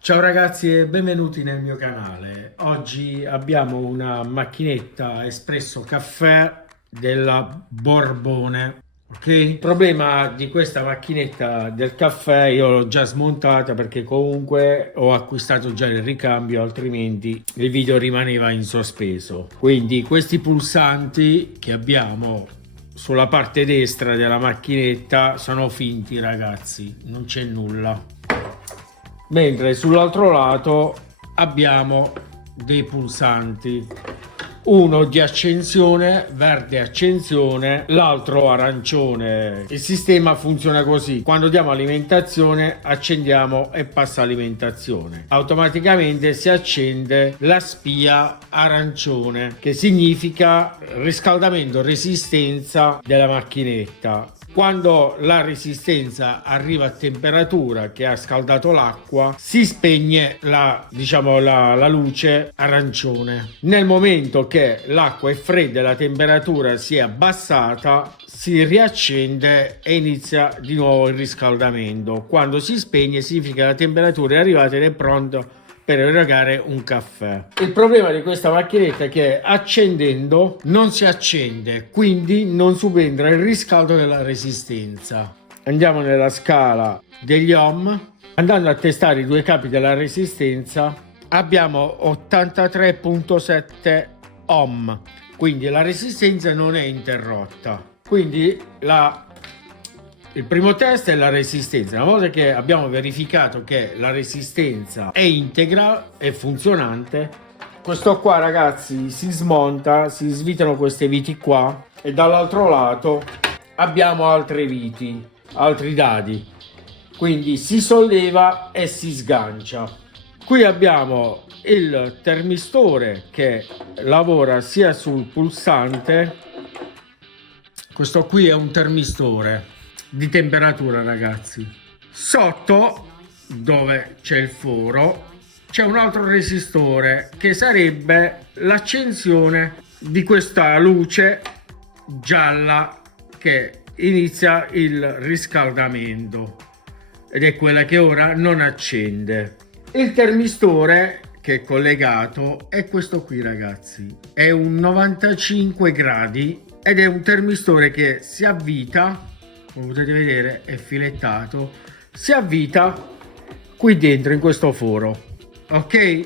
Ciao ragazzi e benvenuti nel mio canale. Oggi abbiamo una macchinetta espresso caffè della Borbone. Ok? Il problema di questa macchinetta del caffè, io l'ho già smontata perché comunque ho acquistato già il ricambio, altrimenti il video rimaneva in sospeso. Quindi questi pulsanti che abbiamo sulla parte destra della macchinetta sono finti, ragazzi, non c'è nulla. Mentre sull'altro lato abbiamo dei pulsanti, uno di accensione, verde accensione, l'altro arancione. Il sistema funziona così: quando diamo alimentazione accendiamo e passa alimentazione, automaticamente si accende la spia arancione, che significa riscaldamento resistenza della macchinetta. Quando la resistenza arriva a temperatura che ha scaldato l'acqua, si spegne la luce arancione. Nel momento che l'acqua è fredda e la temperatura si è abbassata, si riaccende e inizia di nuovo il riscaldamento. Quando si spegne significa che la temperatura è arrivata ed è pronto per erogare un caffè. Il problema di questa macchinetta è che accendendo non si accende, quindi non subentra il riscaldo della resistenza. Andiamo nella scala degli ohm, andando a testare i due capi della resistenza abbiamo 83.7 ohm, quindi la resistenza non è interrotta. Quindi il primo test è la resistenza. Una volta che abbiamo verificato che la resistenza è integra e funzionante, questo qua, ragazzi, si smonta, si svitano queste viti qua e dall'altro lato abbiamo altre viti, altri dadi, quindi si solleva e si sgancia. Qui abbiamo il termistore che lavora sia sul pulsante. Questo qui è un termistore di temperatura, ragazzi. Sotto, dove c'è il foro, c'è un altro resistore che sarebbe l'accensione di questa luce gialla che inizia il riscaldamento ed è quella che ora non accende. Il termistore che è collegato è questo qui, ragazzi, è un 95 gradi ed è un termistore che si avvita, come potete vedere è filettato, si avvita qui dentro in questo foro, ok? E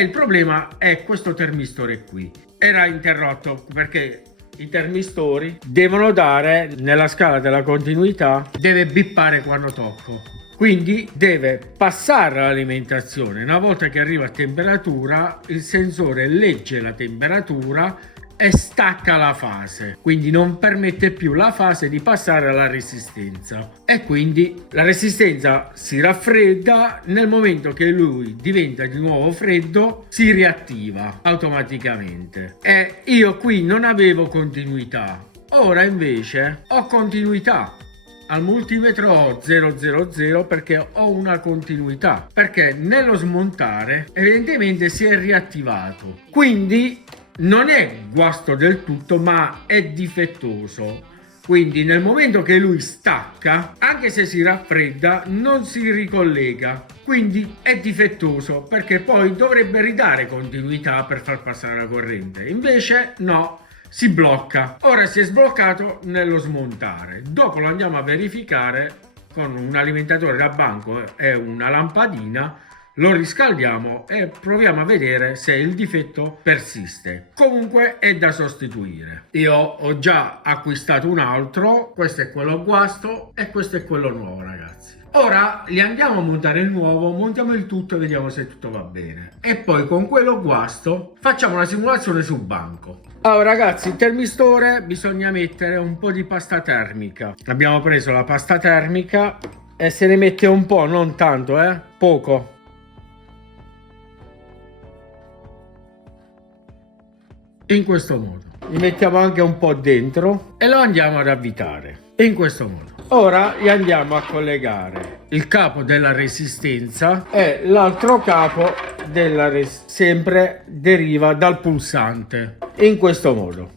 il problema è questo termistore qui, era interrotto perché i termistori devono dare nella scala della continuità, deve bippare quando tocco, quindi deve passare l'alimentazione. Una volta che arriva a temperatura, il sensore legge la temperatura e stacca la fase, quindi non permette più la fase di passare alla resistenza, e quindi la resistenza si raffredda. Nel momento che lui diventa di nuovo freddo si riattiva automaticamente, e io qui non avevo continuità, ora invece ho continuità. Al multimetro ho 000 perché ho una continuità, perché nello smontare evidentemente si è riattivato, quindi non è guasto del tutto ma è difettoso. Quindi nel momento che lui stacca, anche se si raffredda, non si ricollega, quindi è difettoso, perché poi dovrebbe ridare continuità per far passare la corrente, invece no, si blocca. Ora si è sbloccato nello smontare. Dopo lo andiamo a verificare con un alimentatore da banco e una lampadina, lo riscaldiamo e proviamo a vedere se il difetto persiste. Comunque è da sostituire. Io ho già acquistato un altro, questo è quello guasto e questo è quello nuovo, ragazzi. Ora li andiamo a montare il nuovo, montiamo il tutto e vediamo se tutto va bene, e poi con quello guasto facciamo una simulazione su banco. Allora, ragazzi, il termistore bisogna mettere un po' di pasta termica. Abbiamo preso la pasta termica e se ne mette un po', non tanto, poco. In questo modo li mettiamo anche un po' dentro e lo andiamo ad avvitare in questo modo. Ora gli andiamo a collegare il capo della resistenza e l'altro capo della sempre deriva dal pulsante in questo modo.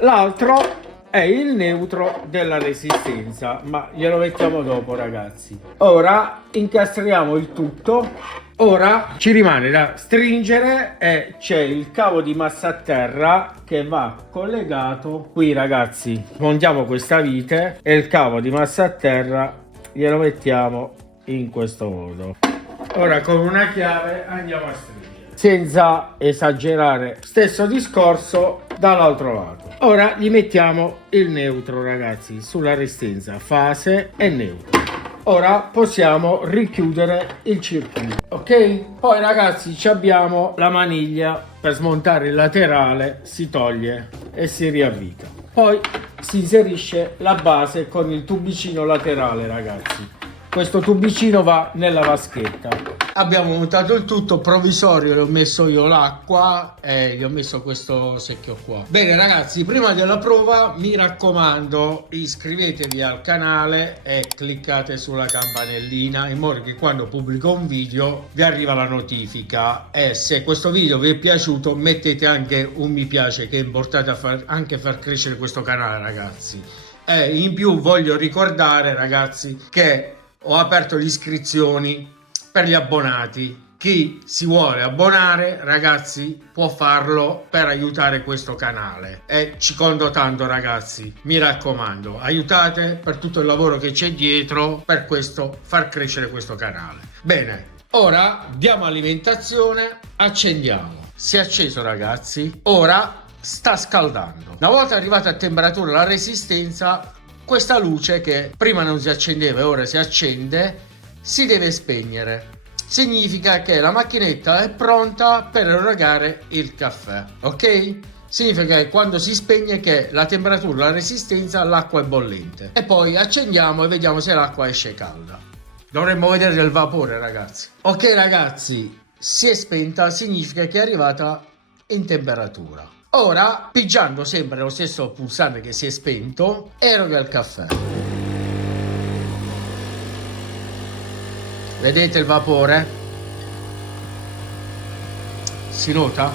l'altro è il neutro della resistenza, ma glielo mettiamo dopo, ragazzi. Ora incastriamo il tutto. Ora ci rimane da stringere e c'è il cavo di massa a terra che va collegato qui, ragazzi. Montiamo questa vite e il cavo di massa a terra glielo mettiamo in questo modo. Ora con una chiave andiamo a stringere senza esagerare. Stesso discorso dall'altro lato. Ora gli mettiamo il neutro, ragazzi, sulla resistenza, fase e neutro. Ora possiamo richiudere il circuito, ok? Poi, ragazzi, abbiamo la maniglia per smontare il laterale, si toglie e si riavvita. Poi si inserisce la base con il tubicino laterale, ragazzi. Questo tubicino va nella vaschetta. Abbiamo montato il tutto provvisorio, le ho messo io l'acqua e gli ho messo questo secchio qua. Bene, ragazzi, prima della prova mi raccomando, iscrivetevi al canale e cliccate sulla campanellina in modo che quando pubblico un video vi arriva la notifica, e se questo video vi è piaciuto mettete anche un mi piace, che è importante anche far crescere questo canale, ragazzi. E in più voglio ricordare, ragazzi, che ho aperto le iscrizioni per gli abbonati. Chi si vuole abbonare, ragazzi, può farlo per aiutare questo canale e ci conto tanto, ragazzi. Mi raccomando, aiutate per tutto il lavoro che c'è dietro per questo, far crescere questo canale. Bene, ora diamo alimentazione, accendiamo. Si è acceso, ragazzi. Ora sta scaldando. Una volta arrivata a temperatura la resistenza, questa luce che prima non si accendeva e ora si accende, si deve spegnere. Significa che la macchinetta è pronta per erogare il caffè, ok? Significa che quando si spegne che la temperatura, la resistenza, l'acqua è bollente. E poi accendiamo e vediamo se l'acqua esce calda. Dovremmo vedere del vapore, ragazzi. Ok, ragazzi, si è spenta, significa che è arrivata in temperatura. Ora, pigiando sempre lo stesso pulsante che si è spento, eroga il caffè. Vedete il vapore? Si nota?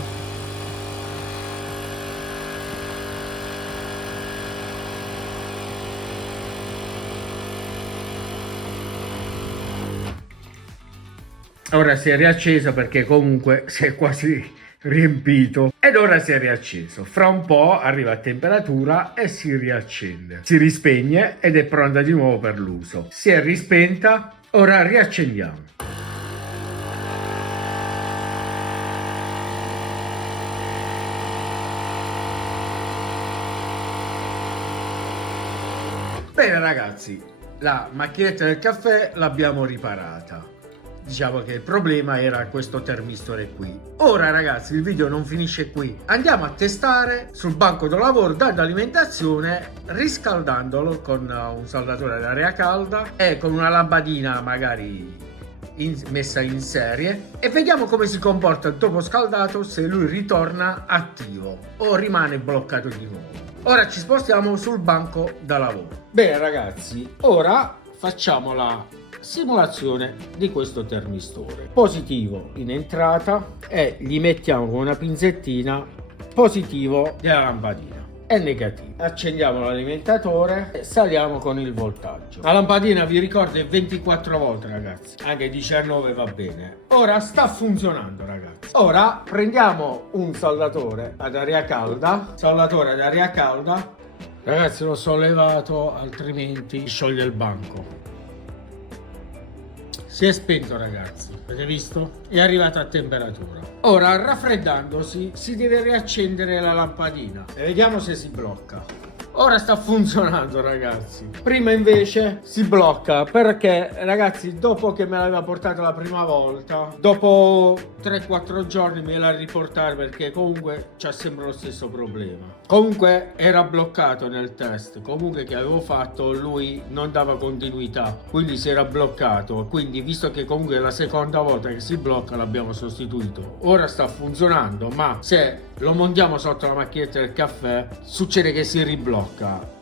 Ora si è riaccesa perché comunque si è quasi riempito ed ora si è riacceso. Fra un po' arriva a temperatura e si riaccende, si rispegne ed è pronta di nuovo per l'uso. Si è rispenta, ora riaccendiamo. Bene, ragazzi, la macchinetta del caffè l'abbiamo riparata. Diciamo che il problema era questo termistore qui. Ora, ragazzi, il video non finisce qui. Andiamo a testare sul banco da lavoro, dando alimentazione, riscaldandolo con un saldatore d'aria calda e con una lampadina magari messa in serie, e vediamo come si comporta dopo scaldato, se lui ritorna attivo o rimane bloccato di nuovo. Ora ci spostiamo sul banco da lavoro. Bene, ragazzi, ora facciamo la simulazione di questo termistore. Positivo in entrata e gli mettiamo con una pinzettina positivo della lampadina e negativo. Accendiamo l'alimentatore e saliamo con il voltaggio. La lampadina, vi ricordo, è 24 volt, ragazzi, anche 19 va bene. Ora sta funzionando, ragazzi. Ora prendiamo un saldatore ad aria calda, ragazzi, l'ho sollevato altrimenti scioglie il banco. Si è spento, ragazzi, avete visto? È arrivato a temperatura. Ora, raffreddandosi, si deve riaccendere la lampadina e vediamo se si blocca. Ora sta funzionando, ragazzi. Prima invece si blocca perché, ragazzi, dopo che me l'aveva portata la prima volta, dopo 3-4 giorni me la riportare perché comunque c'ha sempre lo stesso problema. Comunque era bloccato nel test, comunque che avevo fatto, lui non dava continuità, quindi si era bloccato. Quindi, visto che comunque è la seconda volta che si blocca, l'abbiamo sostituito. Ora sta funzionando, ma se lo montiamo sotto la macchinetta del caffè succede che si riblocca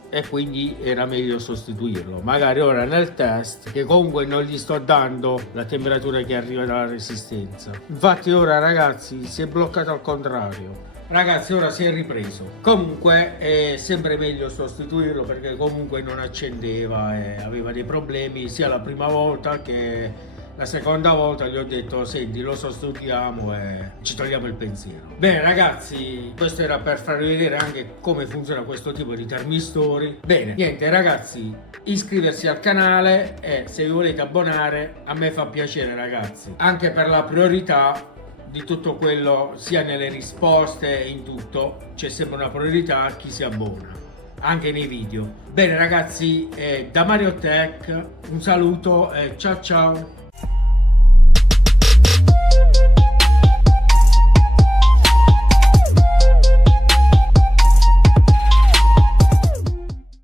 e quindi era meglio sostituirlo. Magari ora nel test, che comunque non gli sto dando la temperatura che arriva dalla resistenza. Infatti ora, ragazzi, si è bloccato al contrario. Ragazzi, ora si è ripreso. Comunque è sempre meglio sostituirlo perché comunque non accendeva e aveva dei problemi sia la prima volta che la seconda volta. Gli ho detto senti, lo sostituiamo e ci togliamo il pensiero. Bene ragazzi, questo era per farvi vedere anche come funziona questo tipo di termistori. Bene, niente ragazzi, iscriversi al canale e se vi volete abbonare a me fa piacere ragazzi, anche per la priorità di tutto quello, sia nelle risposte e in tutto c'è sempre una priorità a chi si abbona, anche nei video. Bene ragazzi, da Mario Tech un saluto e ciao ciao.